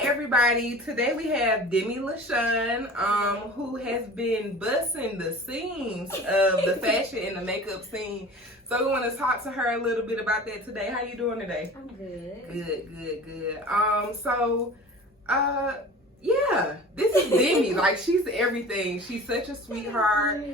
everybody. Today we have Demi LaShawn, who has been busting the seams of the fashion and the makeup scene. So we want to talk to her a little bit about that today. How you doing today? I'm good. Good. Yeah, this is Demi. Like, she's everything. She's such a sweetheart.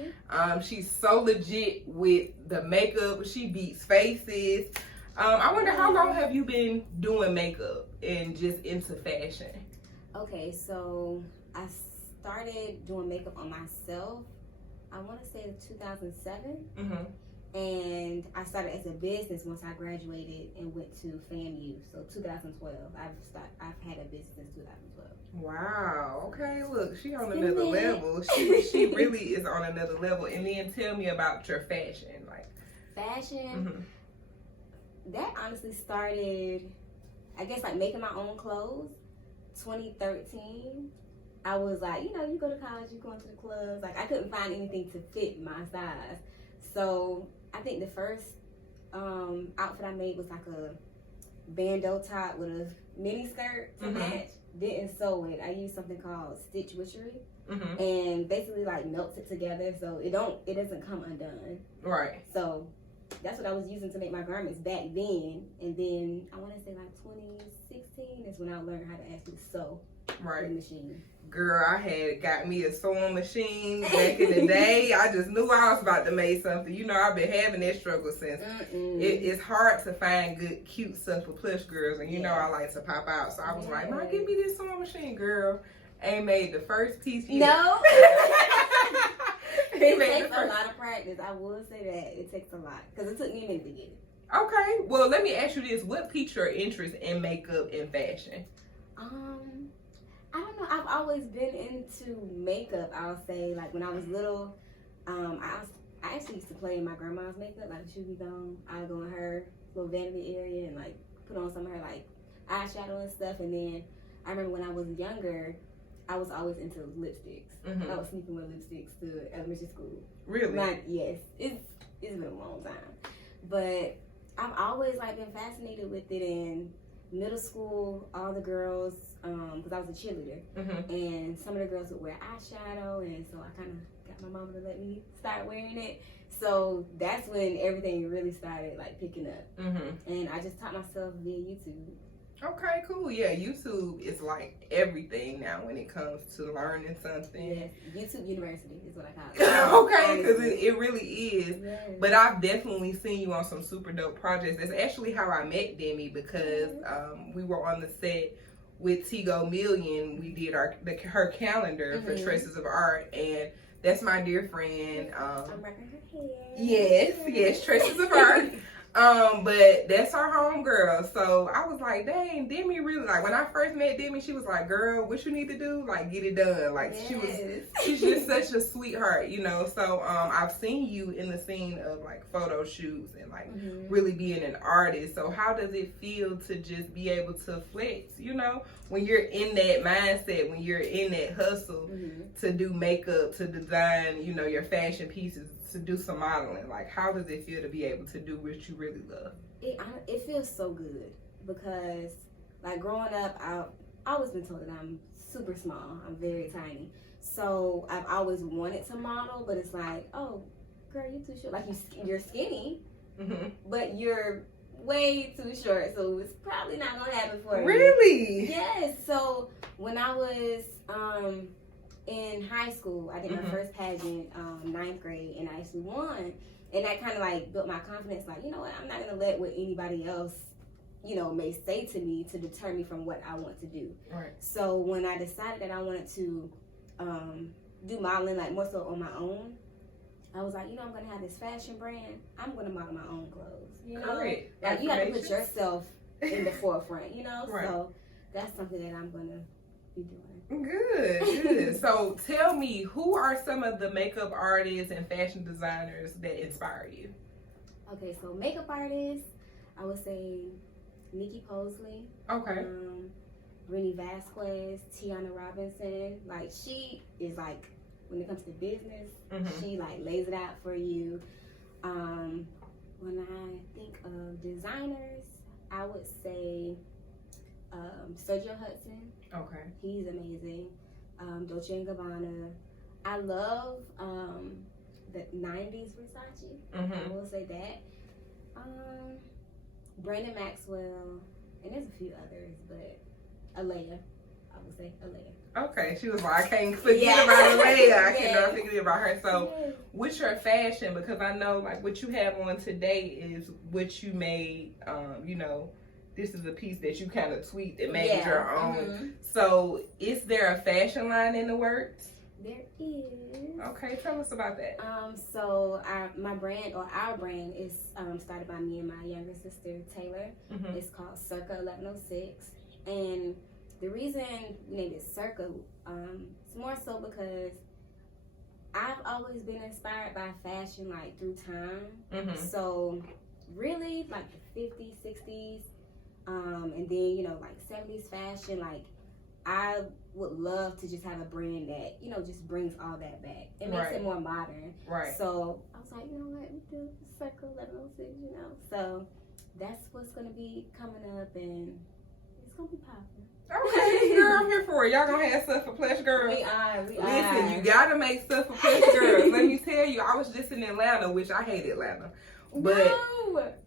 She's so legit with the makeup. She beats faces. I wonder, how long have you been doing makeup and just into fashion? Okay, so I started doing makeup on myself, I want to say 2007. And I started as a business once I graduated and went to FAMU. So 2012, I've had a business since 2012. Wow. Okay. Look, she on another level. She really is on another level. And then tell me about your fashion, like fashion. That honestly started, I guess, like making my own clothes. 2013. I was like, you go to college, you go into the clubs. Like, I couldn't find anything to fit my size. So I think the first outfit I made was like a bandeau top with a mini skirt to match. Didn't sew it. I used something called stitch witchery, and basically like melts it together so it doesn't come undone. Right. So that's what I was using to make my garments back then. And then I want to say like 2016 is when I learned how to actually sew. Right. The machine. Girl, I had got me a sewing machine back in the day. I just knew I was about to make something. I've been having that struggle since. It's hard to find good, cute stuff for plush girls, and I like to pop out. So I was like, "Ma, give me this sewing machine, girl." Ain't made the first piece yet. No. It takes a lot of practice. I will say that it takes a lot because it took me a minute to get it. Okay, well, let me ask you this: what piqued your interest in makeup and fashion? I don't know. I've always been into makeup. I'll say, like when I was little, I actually used to play in my grandma's makeup. Like she would be gone, I'd go in her little vanity area and like put on some of her like eyeshadow and stuff. And then I remember when I was younger, I was always into lipsticks. I was sleeping with lipsticks to elementary school. Really? Yes. It's been a long time, but I've always like been fascinated with it. In middle school, all the girls, because I was a cheerleader, and some of the girls would wear eyeshadow, and so I kind of got my mama to let me start wearing it. So that's when everything really started like picking up, and I just taught myself via YouTube. Okay, cool. Yeah, YouTube is like everything now when it comes to learning something. Yes, YouTube University is what I call it. Okay, because it really is. Yes. But I've definitely seen you on some super dope projects. That's actually how I met Demi, because we were on the set with Tigo Million. We did her calendar for Traces of Art, and that's my dear friend. I'm wrapping her hair. Yes, Traces of Art. But that's our homegirl. So I was like, dang, Demi really, like, when I first met Demi, she was like, girl, what you need to do? Like, get it done. Like, she's just such a sweetheart, So, I've seen you in the scene of like photo shoots and like really being an artist. So how does it feel to just be able to flex, when you're in that mindset, when you're in that hustle to do makeup, to design, your fashion pieces, to do some modeling? Like, how does it feel to be able to do what you really love? It feels so good because, like, growing up, I've always been told that I'm super small. I'm very tiny. So I've always wanted to model, but it's like, oh, girl, you're too short. Like, you're skinny, but you're way too short. So it's probably not going to happen for you. Really? Yes. So when I was in high school, I did my first pageant, 9th grade, and I actually won. And that kind of like built my confidence. Like, you know what? I'm not gonna let what anybody else, may say to me to deter me from what I want to do. Right. So when I decided that I wanted to do modeling, like more so on my own, I was like, I'm gonna have this fashion brand. I'm gonna model my own clothes. Correct. Like, you have to put yourself in the forefront. Right. So that's something that I'm gonna be doing. Good. So tell me, who are some of the makeup artists and fashion designers that inspire you? Okay, so makeup artists, I would say Nikki Posley. Okay. Renee Vasquez, Tiana Robinson. Like, she is like, when it comes to business, she like lays it out for you. When I think of designers, I would say Sergio Hudson. Okay. He's amazing. Dolce & Gabbana. I love the 90s Versace. I will say that. Brandon Maxwell. And there's a few others, but Alea. I would say Alea. Okay, she was like, I can't forget about Alea. I cannot forget about her. So, what's your fashion? Because I know, like, what you have on today is what you made. You know, this is a piece that you kind of tweaked and made your own. So, is there a fashion line in the works? There is. Okay, tell us about that. So my brand, or our brand, is started by me and my younger sister Taylor. It's called Circa 1106, and the reason we named it Circa, it's more so because I've always been inspired by fashion, like, through time. So really, like the 50s, 60s, and then, you know, like 70s fashion, like, I would love to just have a brand that, you know, just brings all that back. It makes it more modern. So I was like, you know what, we do Circle 1106, you know. So that's what's going to be coming up, and it's going to be popping. Okay, girl, I'm here for it. Y'all gonna have stuff for plush girls. We are. Listen, you gotta make stuff for plush girls. Let me tell you, I was just in Atlanta, which I hate Atlanta. But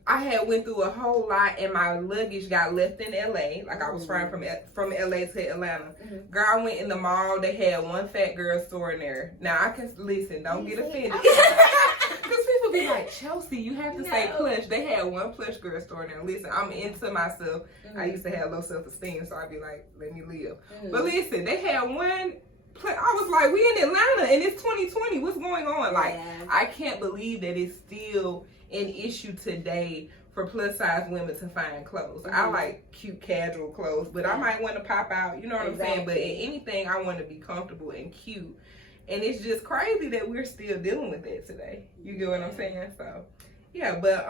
I had went through a whole lot, and my luggage got left in LA. Like, I was flying from LA to Atlanta. Girl, I went in the mall. They had one fat girl store in there. Now, I can listen. Don't get offended. Because people be like, Chelsea, you have to say plush. They had one plush girl store in there. Listen, I'm into myself. I used to have low self-esteem, so I'd be like, let me live. But listen, they had one. I was like, we in Atlanta, and it's 2020. What's going on? Like, I can't believe that it's still an issue today for plus size women to find clothes. I like cute casual clothes, but I might want to pop out, you know what I'm saying? But in anything, I want to be comfortable and cute. And it's just crazy that we're still dealing with that today. You get what I'm saying? So, yeah, but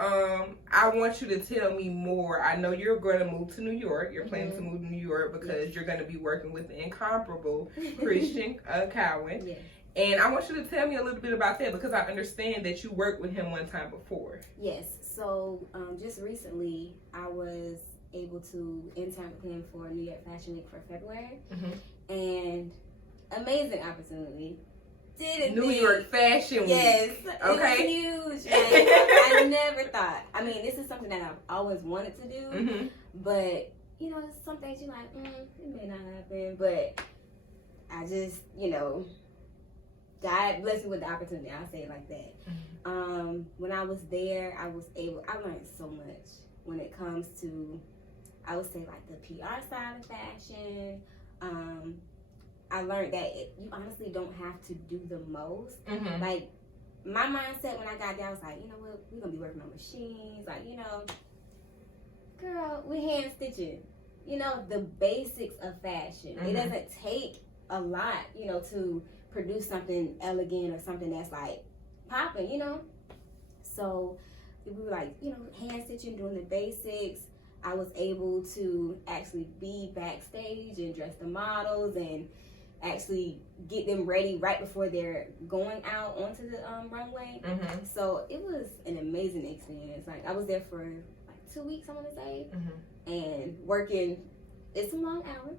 I want you to tell me more. I know you're going to move to New York. You're planning to move to New York because you're going to be working with the incomparable Christian Cowan. And I want you to tell me a little bit about that, because I understand that you worked with him one time before. Yes. So just recently, I was able to intern with him for New York Fashion Week for February. And amazing opportunity. New York Fashion Week. Yes. Okay. It was huge. Like, I never thought. I mean, this is something that I've always wanted to do. But, you know, it's something that you're like, it may not happen. But I just, you know, God bless me with the opportunity. I'll say it like that. When I was there, I learned so much when it comes to, I would say, like, the PR side of fashion. I learned that you honestly don't have to do the most. Like, my mindset when I got there, I was like, you know what, we're going to be working on machines. Like, you know, girl, we hand stitching. You know, the basics of fashion. It doesn't take a lot, you know, to produce something elegant or something that's, like, popping, you know. So we were, like, you know, hand stitching, doing the basics. I was able to actually be backstage and dress the models and actually get them ready right before they're going out onto the runway. So it was an amazing experience. Like, I was there for like 2 weeks, I want to say, and working. It's some long hours.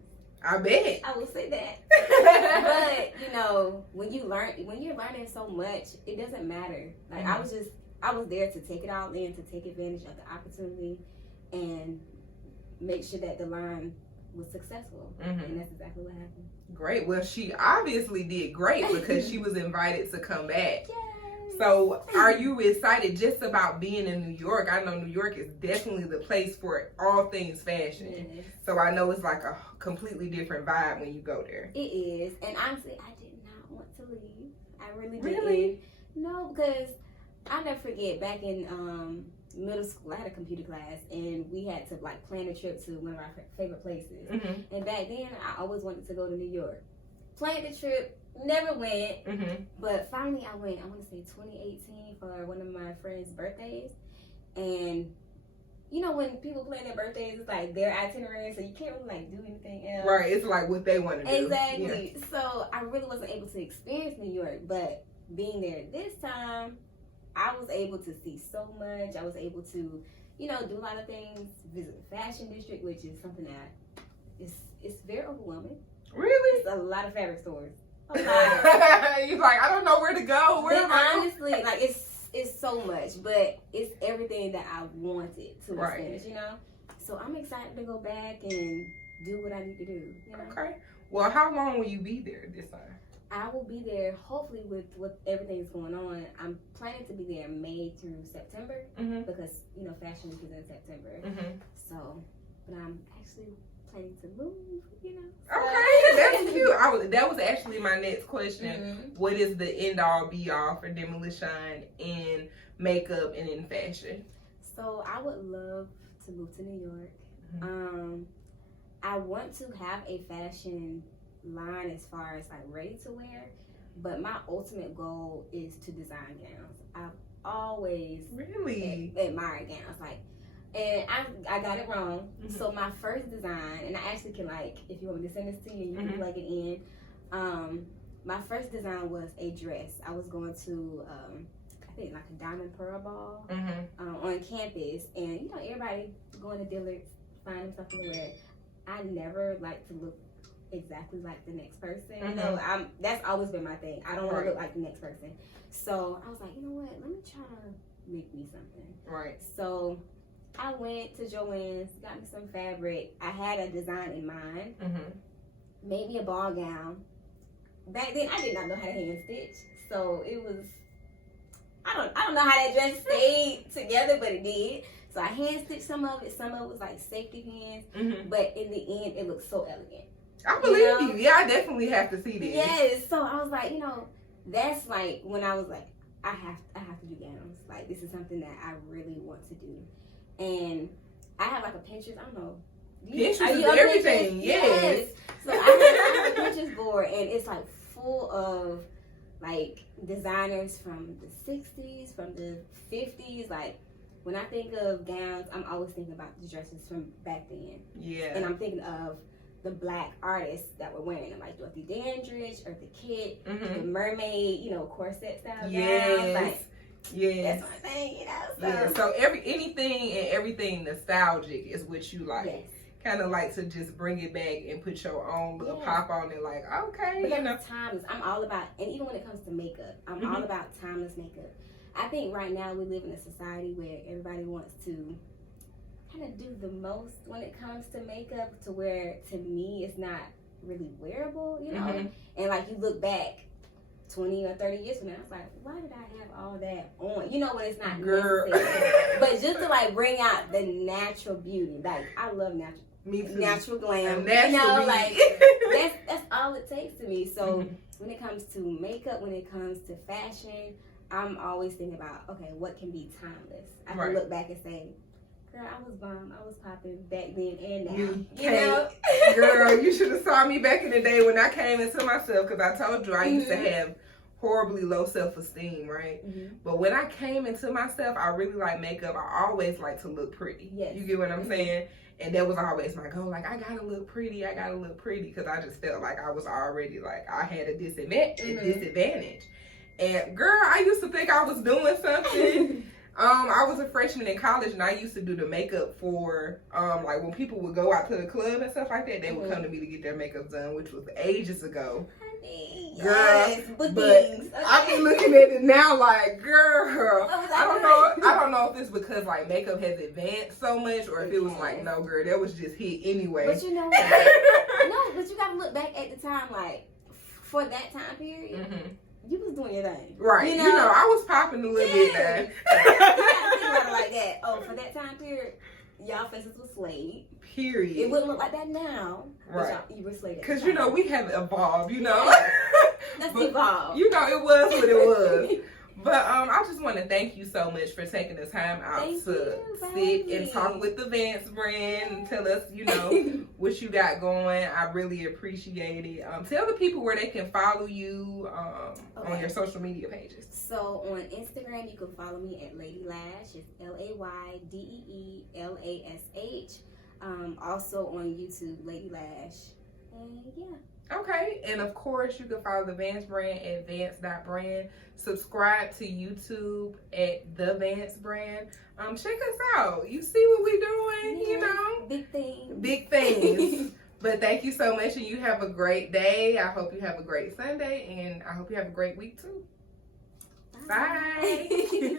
I bet. I will say that. But you know, when you're learning so much, it doesn't matter. Like, I was there to take it all in, to take advantage of the opportunity, and make sure that the line was successful. And that's exactly what happened. Great. Well, she obviously did great because she was invited to come back. So are you excited just about being in New York? I know New York is definitely the place for all things fashion. So I know it's like a completely different vibe when you go there. It is. And honestly, I did not want to leave. I really didn't. No, because I'll never forget, back in middle school, I had a computer class, and we had to, like, plan a trip to one of our favorite places. And back then, I always wanted to go to New York. Planned the trip, never went, but finally I went, I want to say 2018, for one of my friends' birthdays. And you know, when people plan their birthdays, it's like their itinerary, so you can't really, like, do anything else. Right, it's like what they want to do. Exactly. So I really wasn't able to experience New York, but being there this time, I was able to see so much. I was able to, you know, do a lot of things, visit the fashion district, which is something that it's very overwhelming. Really? It's a lot of fabric stores. You're like, I don't know where to go. Where am I? Honestly, like it's so much, but it's everything that I wanted to experience, you know. So I'm excited to go back and do what I need to do. You know? Okay. Well, how long will you be there this time? I will be there hopefully with everything that's going on. I'm planning to be there May through September because you know Fashion Week is in September. So, but I'm actually planning to move. You know. Okay, that's cute. That was actually my next question. What is the end all be all for Demi LaShawn in makeup and in fashion? So I would love to move to New York. I want to have a fashion line as far as like ready to wear, but my ultimate goal is to design gowns. I've always really admired gowns, like, and I got it wrong. So my first design, and I actually can, like, if you want me to send this to you, you can plug it in. My first design was a dress. I was going to I think like a diamond pearl ball on campus, and you know everybody going to Dillard's finding something to wear. I never like to look exactly like the next person. You know, that's always been my thing. I don't want to look like the next person. So I was like, you know what? Let me try to make me something. Right. So I went to Joann's, got me some fabric. I had a design in mind. Made me a ball gown. Back then, I did not know how to hand stitch, so it was. I don't know how that dress stayed together, but it did. So I hand stitched some of it. Some of it was like safety pins, but in the end, it looked so elegant. I believe you. Yeah, I definitely have to see this. Yes. So I was like, you know, that's like when I was like, I have to do gowns. Like this is something that I really want to do, and I have like a Pinterest. I don't know. Pinterest is everything. Pinterest? Yes. So I have a Pinterest board, and it's like full of like designers from the 60s, from the 50s. Like when I think of gowns, I'm always thinking about the dresses from back then. Yeah. And I'm thinking of the black artists that were wearing them, like Dorothy Dandridge, Eartha Kitt, the mermaid, you know, corset style gowns. Like, that's my thing, you know. So anything and everything nostalgic is what you like. Yes. Kind of like to just bring it back and put your own little pop on it, like, okay, but you know. timeless. I'm all about, and even when it comes to makeup, I'm all about timeless makeup. I think right now we live in a society where everybody wants to kind of do the most when it comes to makeup, to where, to me, it's not really wearable, you know. And like you look back 20 or 30 years from now, it's like, why did I have all that on? You know, when it's not necessary. But just to like bring out the natural beauty, like I love natural. Me too. Natural glam, natural, you know, like that's all it takes to me. So when it comes to makeup, when it comes to fashion, I'm always thinking about, okay, what can be timeless? I can look back and say, girl, I was bomb, I was popping back then and now. You know? Girl, you should have saw me back in the day when I came into myself, because I told you I used to have horribly low self-esteem, right? But when I came into myself, I really like makeup. I always like to look pretty. Yes. You get what I'm saying? And that was always my goal. Like, I gotta look pretty, because I just felt like I was already, like, I had a disadvantage. And girl, I used to think I was doing something. I was a freshman in college, and I used to do the makeup for, like, when people would go out to the club and stuff like that, they would come to me to get their makeup done, which was ages ago. Girl, but I be looking at it now like, girl, I don't know if it's because like makeup has advanced so much, or if it was like, no, girl, that was just hit anyway. But you know what? No, but you gotta look back at the time, like for that time period. You was doing your thing, right? You know, I was popping a little bit there. You gotta think about it like that. Oh, for that time period, y'all faces was slayed. Period. It wouldn't look like that now. Right. You were slayed. Because you know we have evolved. You know. Let's evolve. You know, it was what it was. But I just want to thank you so much for taking the time out to sit and talk with the Vance brand and tell us, you know, what you got going. I really appreciate it. Tell the people where they can follow you on your social media pages. So on Instagram, you can follow me at Lady Lash. It's LadyEelash. Also on YouTube, Lady Lash. And yeah. Okay, and of course you can follow the Vance brand at vance.brand. Subscribe to YouTube at the Vance brand. Check us out. You see what we're doing, you know? Big things. Big things. But thank you so much, and you have a great day. I hope you have a great Sunday, and I hope you have a great week too. Bye.